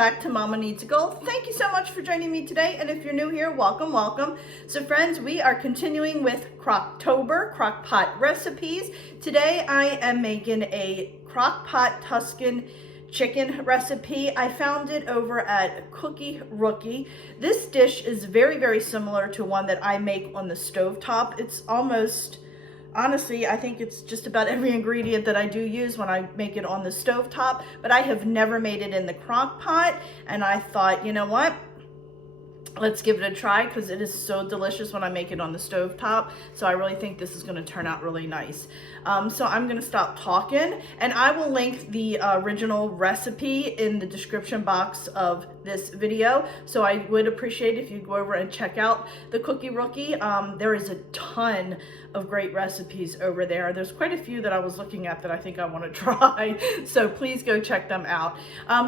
back to Mama Needs a Goal. Thank you so much for joining me today, and if you're new here, welcome, welcome. So friends, we are continuing with Crocktober, Crockpot recipes. Today I am making a Crockpot Tuscan chicken recipe. I found it over at Cookie Rookie. This dish is very, very similar to one that I make on the stovetop. It's almost, honestly, I think it's just about every ingredient that I do use when I make it on the stovetop, but I have never made it in the crock pot, and I thought, you know what? Let's give it a try because it is so delicious when I make it on the stovetop. So I really think this is going to turn out really nice. So I'm going to stop talking, and I will link the original recipe in the description box of this video. So I would appreciate if you go over and check out the Cookie Rookie. There is a ton of great recipes over there. There's quite a few that I was looking at that I think I want to try. So please go check them out.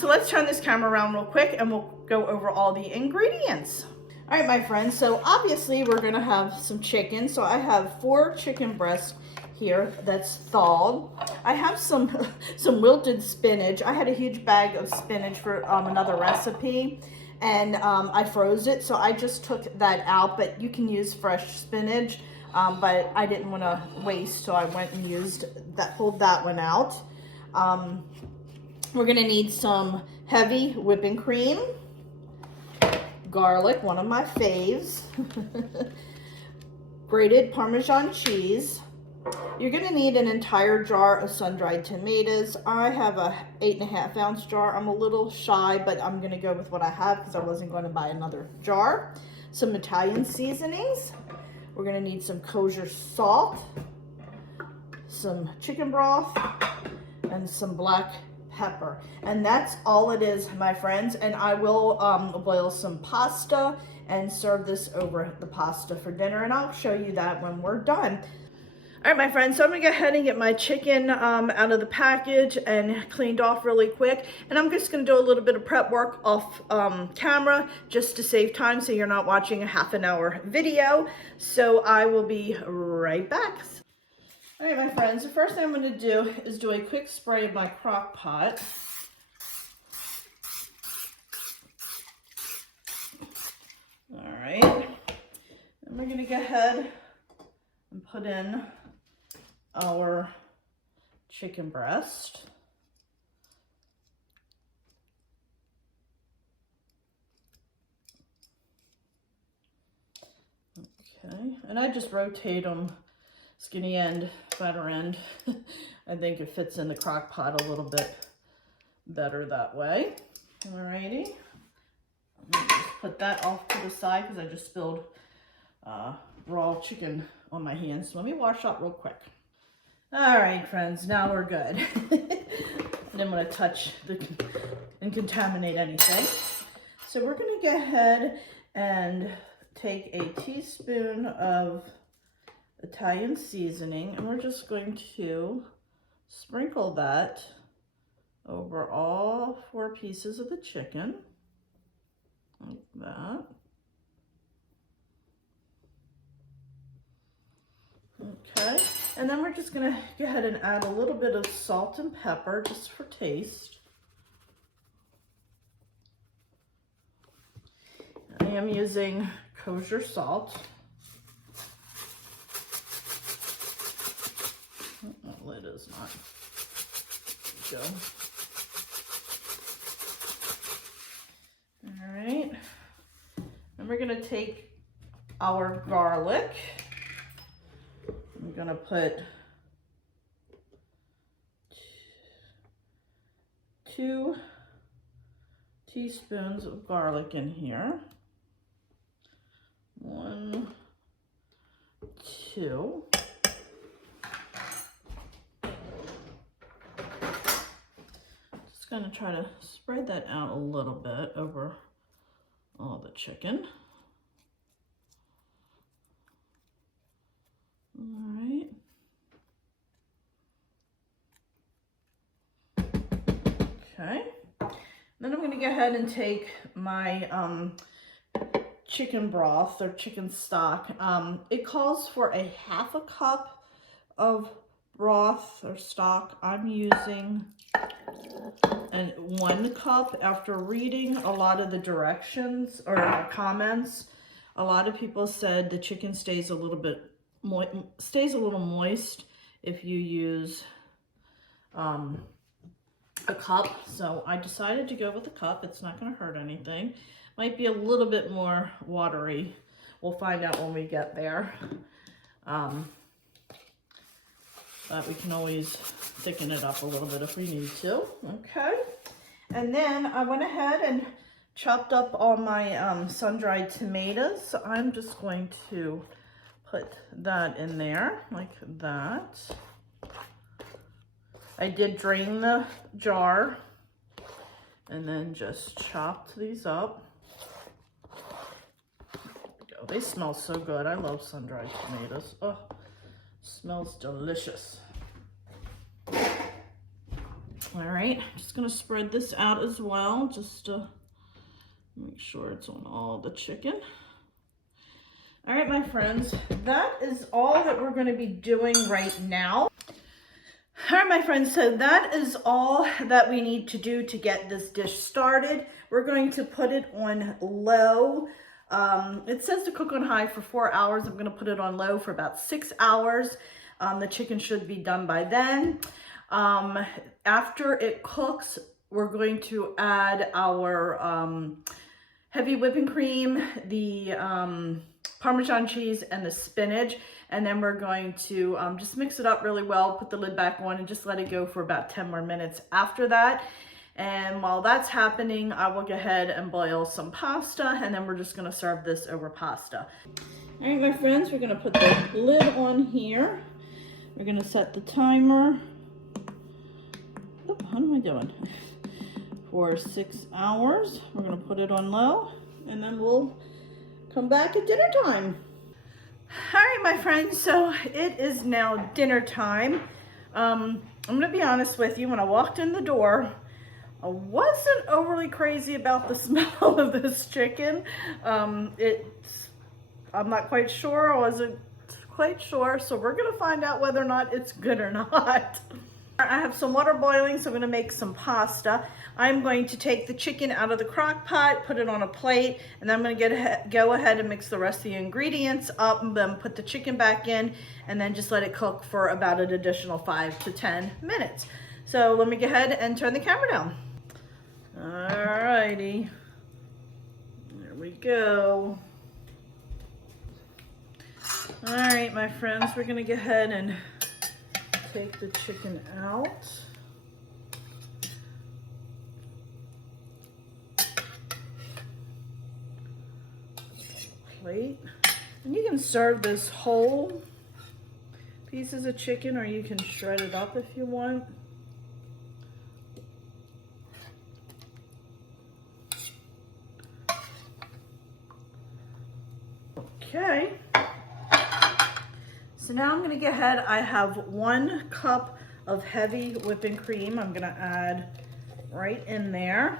So let's turn this camera around real quick and we'll go over all the ingredients. All right, my friends, so obviously we're gonna have some chicken. So I have 4 chicken breasts here that's thawed. I have some wilted spinach. I had a huge bag of spinach for another recipe, and I froze it, so I just took that out, but you can use fresh spinach, but I didn't want to waste, so I went and pulled that one out. We're gonna need some heavy whipping cream, garlic, one of my faves, grated Parmesan cheese. You're gonna need an entire jar of sun-dried tomatoes. I have a 8.5 ounce jar. I'm a little shy, but I'm gonna go with what I have because I wasn't going to buy another jar. Some Italian seasonings. We're gonna need some kosher salt, some chicken broth, and some black pepper, and that's all it is, my friends. And I will boil some pasta and serve this over the pasta for dinner, and I'll show you that when we're done. All right, my friends, so I'm gonna go ahead and get my chicken out of the package and cleaned off really quick, and I'm just gonna do a little bit of prep work off camera just to save time so you're not watching a half-an-hour video. So I will be right back. All right, my friends, the first thing I'm going to do is do a quick spray of my crock pot. All right, and we're going to go ahead and put in our chicken breast. Okay, and I just rotate them skinny end, fatter end. I think it fits in the crock pot a little bit better that way. Alrighty, just put that off to the side because I just spilled raw chicken on my hands. So let me wash that real quick. All right, friends, now we're good. I didn't want to touch and contaminate anything. So we're gonna go ahead and take a teaspoon of Italian seasoning, and we're just going to sprinkle that over all 4 pieces of the chicken, like that. Okay, and then we're just gonna go ahead and add a little bit of salt and pepper just for taste. I am using kosher salt. Well, it is not. Go. All right, and we're gonna take our garlic. I'm gonna put 2 teaspoons of garlic in here. 1, 2. Going to try to spread that out a little bit over all the chicken. All right. Okay. Then I'm going to go ahead and take my chicken broth or chicken stock. It calls for a 1/2 cup of broth or stock. I'm using And 1 cup. After reading a lot of the directions or comments, a lot of people said the chicken stays a little bit moist if you use a cup. So I decided to go with a cup. It's not going to hurt anything. Might be a little bit more watery. We'll find out when we get there. But we can always thicken it up a little bit if we need to. Okay. And then I went ahead and chopped up all my sun-dried tomatoes. So I'm just going to put that in there like that. I did drain the jar and then just chopped these up. There we go. They smell so good. I love sun-dried tomatoes. Oh, smells delicious. All right, I'm just gonna spread this out as well, just to make sure it's on all the chicken. All right, my friends, that is all that we're gonna be doing right now. All right, my friends, so that is all that we need to do to get this dish started. We're going to put it on low. It says to cook on high for 4 hours. I'm gonna put it on low for about 6 hours. The chicken should be done by then. After it cooks, we're going to add our heavy whipping cream, the Parmesan cheese, and the spinach. And then we're going to just mix it up really well, put the lid back on, and just let it go for about 10 more minutes after that. And while that's happening, I will go ahead and boil some pasta, and then we're just gonna serve this over pasta. All right, my friends, we're gonna put the lid on here. We're gonna set the timer. Oh, how am I doing? For 6 hours. We're gonna put it on low, and then we'll come back at dinner time. All right, my friends, so it is now dinner time. I'm gonna be honest with you, when I walked in the door, I wasn't overly crazy about the smell of this chicken. I'm not quite sure, I wasn't quite sure, so we're gonna find out whether or not it's good or not. I have some water boiling, so I'm gonna make some pasta. I'm going to take the chicken out of the crock pot, put it on a plate, and then I'm gonna go ahead and mix the rest of the ingredients up, and then put the chicken back in, and then just let it cook for about an additional 5 to 10 minutes. So let me go ahead and turn the camera down. Alrighty, there we go. All right, my friends, we're gonna go ahead and take the chicken out. Plate. And you can serve this whole pieces of chicken, or you can shred it up if you want. Okay. So now I'm gonna go ahead, I have 1 cup of heavy whipping cream. I'm gonna add right in there.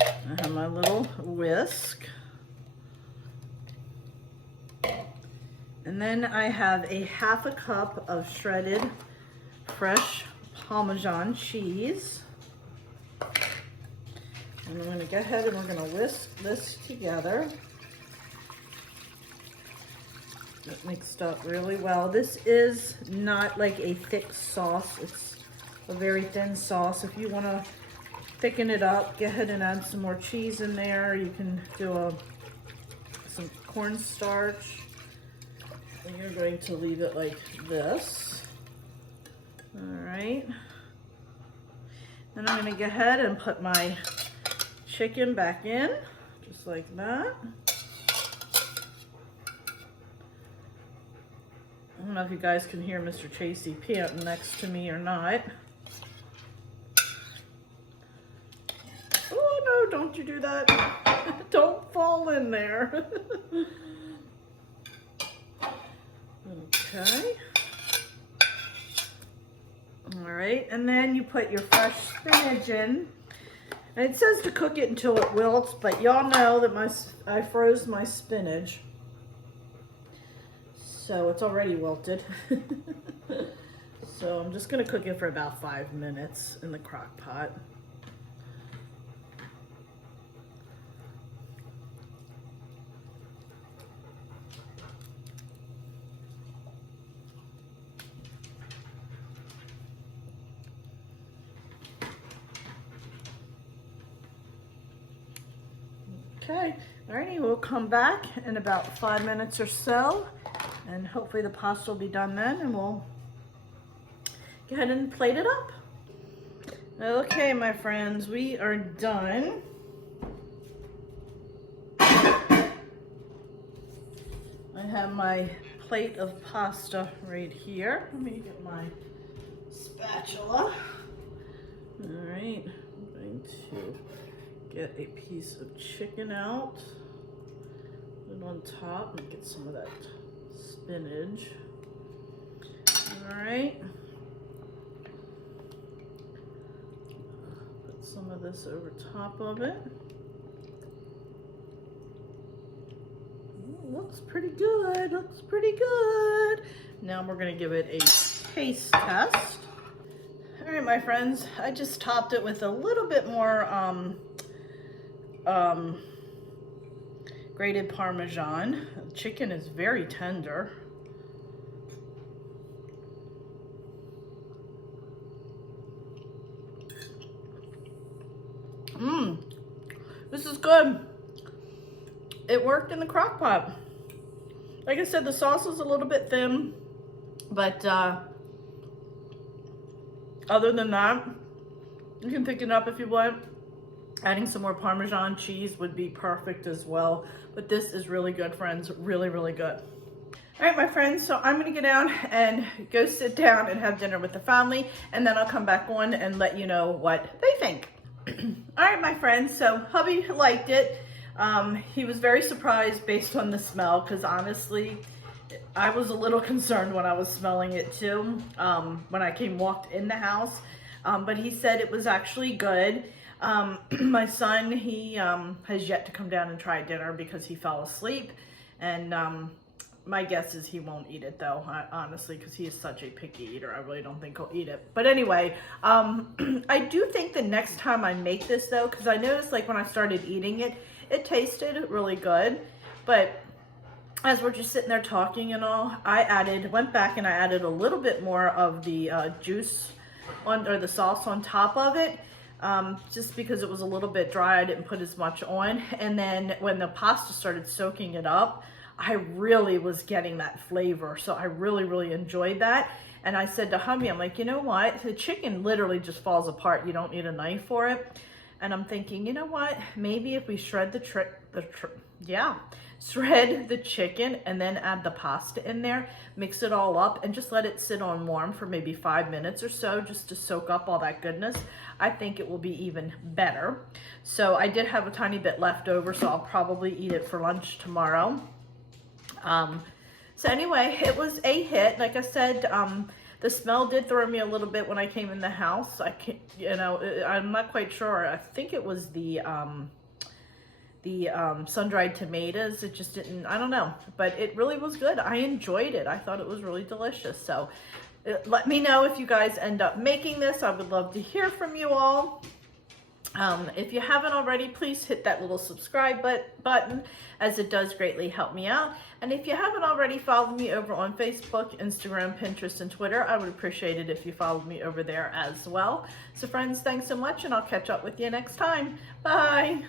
I have my little whisk. And then I have a 1/2 cup of shredded fresh Parmesan cheese. And I'm gonna go ahead and we're gonna whisk this together. Get mixed up really well. This is not like a thick sauce. It's a very thin sauce. If you want to thicken it up, go ahead and add some more cheese in there. You can do some cornstarch. And you're going to leave it like this. All right. Then I'm going to go ahead and put my chicken back in, just like that. I don't know if you guys can hear Mr. Chasey panting next to me or not. Oh no, don't you do that. Don't fall in there. Okay. All right, and then you put your fresh spinach in. And it says to cook it until it wilts, but y'all know that I froze my spinach. So it's already wilted. So I'm just gonna cook it for about 5 minutes in the crock pot. Okay, alrighty, we'll come back in about 5 minutes or so, and hopefully the pasta will be done then, and we'll go ahead and plate it up. Okay, my friends, we are done. I have my plate of pasta right here. Let me get my spatula. All right, I'm going to get a piece of chicken out, put it on top, and get some of that spinach. All right. Put some of this over top of it. Ooh, looks pretty good, looks pretty good. Now we're gonna give it a taste test. All right, my friends, I just topped it with a little bit more grated Parmesan. The chicken is very tender. This is good. It worked in the crock pot. Like I said, the sauce is a little bit thin, but other than that, you can thicken it up if you want. Adding some more Parmesan cheese would be perfect as well. But this is really good, friends. Really, really good. All right, my friends, so I'm gonna get down and go sit down and have dinner with the family, and then I'll come back on and let you know what they think. All right, my friends, so hubby liked it. He was very surprised based on the smell, because honestly, I was a little concerned when I was smelling it too, when I walked in the house, but he said it was actually good. My son, he has yet to come down and try dinner because he fell asleep, and my guess is he won't eat it though, honestly, because he is such a picky eater. I really don't think he'll eat it. But anyway, I do think the next time I make this though, because I noticed like when I started eating it, it tasted really good, but as we're just sitting there talking and all, went back and I added a little bit more of the juice or the sauce on top of it, just because it was a little bit dry. I didn't put as much on. And then when the pasta started soaking it up, I really was getting that flavor. So I really, really enjoyed that. And I said to hubby, I'm like, you know what? The chicken literally just falls apart. You don't need a knife for it. And I'm thinking, you know what? Maybe if we shred shred the chicken and then add the pasta in there, mix it all up, and just let it sit on warm for maybe 5 minutes or so, just to soak up all that goodness. I think it will be even better. So I did have a tiny bit left over, so I'll probably eat it for lunch tomorrow. So anyway, it was a hit. Like I said, the smell did throw me a little bit when I came in the house. I'm not quite sure. I think it was the sun-dried tomatoes. It just didn't, I don't know, but it really was good. I enjoyed it. I thought it was really delicious. So let me know if you guys end up making this. I would love to hear from you all. If you haven't already, please hit that little subscribe button, as it does greatly help me out. And if you haven't already followed me over on Facebook, Instagram, Pinterest, and Twitter, I would appreciate it if you followed me over there as well. So friends, thanks so much, and I'll catch up with you next time. Bye.